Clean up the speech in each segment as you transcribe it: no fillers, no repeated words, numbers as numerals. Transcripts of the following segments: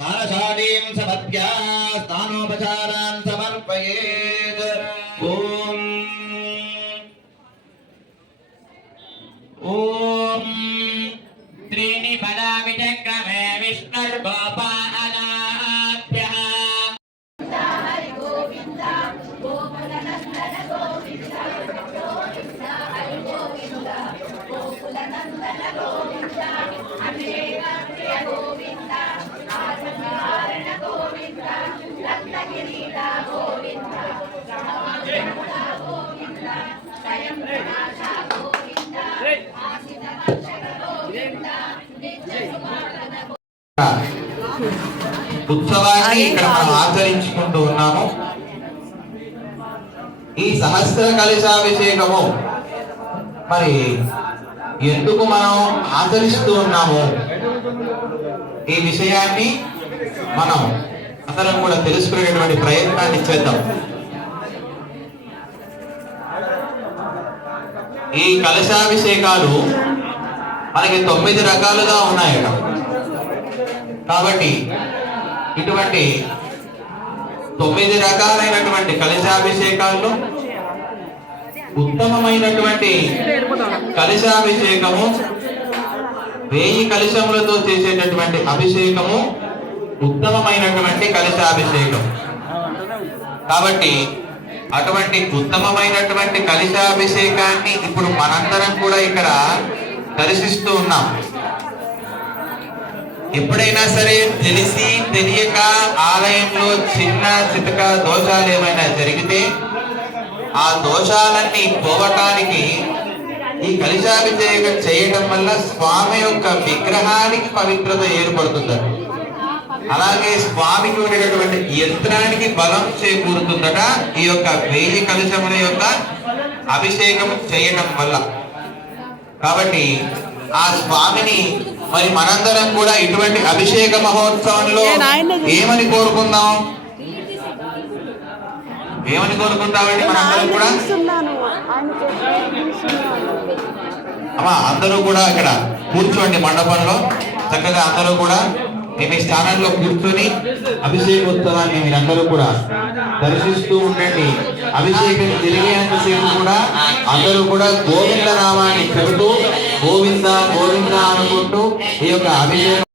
मानसादीं समर्प्य स्नानोपचारान् समर्पयेत्। ॐ त्रीणि पदाविचक्रमे विष्णुर्गोपालाभ्यः हरि गोविन्द गोकुलनन्दन गोविन्द गोविन्द हरि गोविन्द गोकुलनन्दन गोविन्द अभिषेकप्रिय गोविन्द आसनहारण गोविन्द रत्नगिरीला गोविन्द गोविन्द स्वयं प्रकाश गोविन्द आसित वर्षक गोविन्द नित्य सुमार्गन ఉత్సవాన్ని ఇక్కడ మనం ఆచరించుకుంటూ ఉన్నాము. ఈ సహస్ర కలశాభిషేకము మరి ఎందుకు మనం ఆచరిస్తూ ఉన్నాము, ఈ విషయాన్ని మనం అందరం కూడా తెలుసుకునేటువంటి ప్రయత్నాన్ని చేద్దాం. ఈ కలశాభిషేకాలు మనకి 9 రకాలుగా ఉన్నాయట. కాబట్టి ఇటువంటి 9 రకాలైనటువంటి కలశాభిషేకాల్లో ఉత్తమమైనటువంటి కలశాభిషేకము 1000 కలశములతో చేసేటటువంటి అభిషేకము ఉత్తమమైనటువంటి కలశాభిషేకం. కాబట్టి అటువంటి ఉత్తమమైనటువంటి కలశాభిషేకాన్ని ఇప్పుడు మనందరం కూడా ఇక్కడ దర్శిస్తూ ఉన్నాం. ఎప్పుడైనా సరే తెలిసి తెలియక ఆలయంలో చిన్న చితక దోషాలు ఏమైనా జరిగితే ఆ దోషాలన్నీ పోవటానికి ఈ కలశాభిషేకం చేయడం వల్ల స్వామి యొక్క విగ్రహానికి పవిత్రత ఏర్పడుతుందట. అలాగే స్వామికి ఉండేటటువంటి యంత్రానికి బలం చేకూరుతుందట ఈ యొక్క 1000 కలశముల యొక్క అభిషేకం చేయడం వల్ల. కాబట్టి ఆ స్వామిని మరి మనందరం కూడా ఇటువంటి అభిషేక మహోత్సవంలో ఏమని కోరుకుందాం, ఏమని కోరుకుంటామండి మనందరం కూడా? అమ్మా అందరూ కూడా ఇక్కడ కూర్చోండి, మండపంలో చక్కగా అందరూ కూడా మీ స్థానంలో కూర్చొని అభిషేకోత్సవాన్ని మీరందరూ కూడా దర్శిస్తూ ఉండండి. అభిషేకం జరిగేంతసేపు కూడా అందరూ కూడా గోవింద నామాన్ని చెబుతూ గోవింద గోవింద అనుకుంటూ ఈ యొక్క అభిషేకం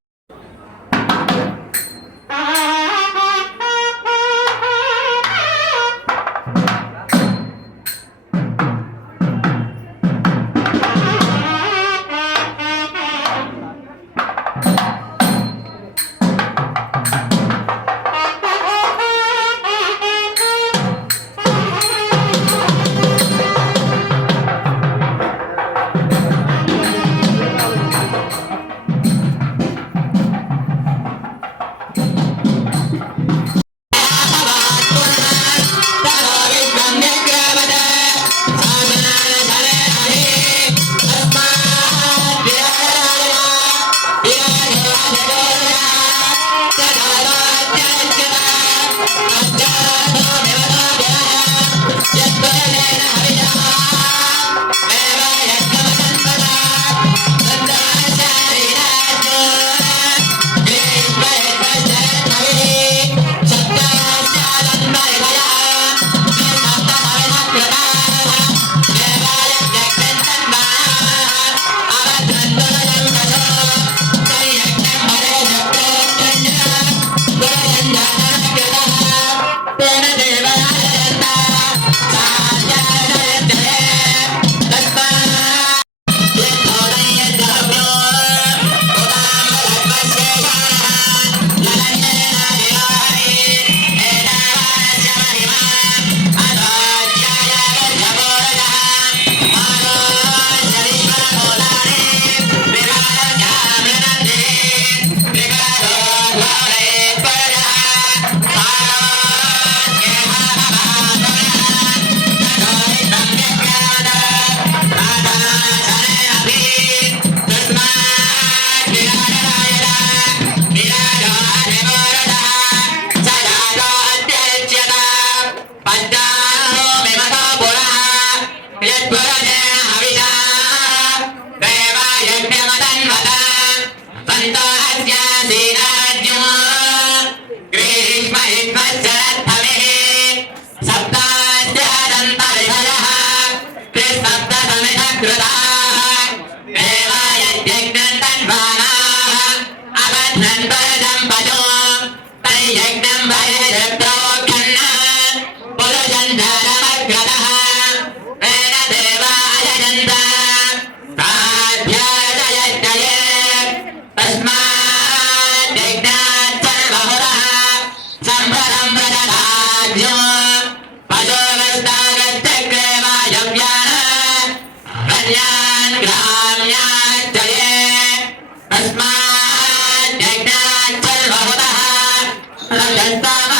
సంతాన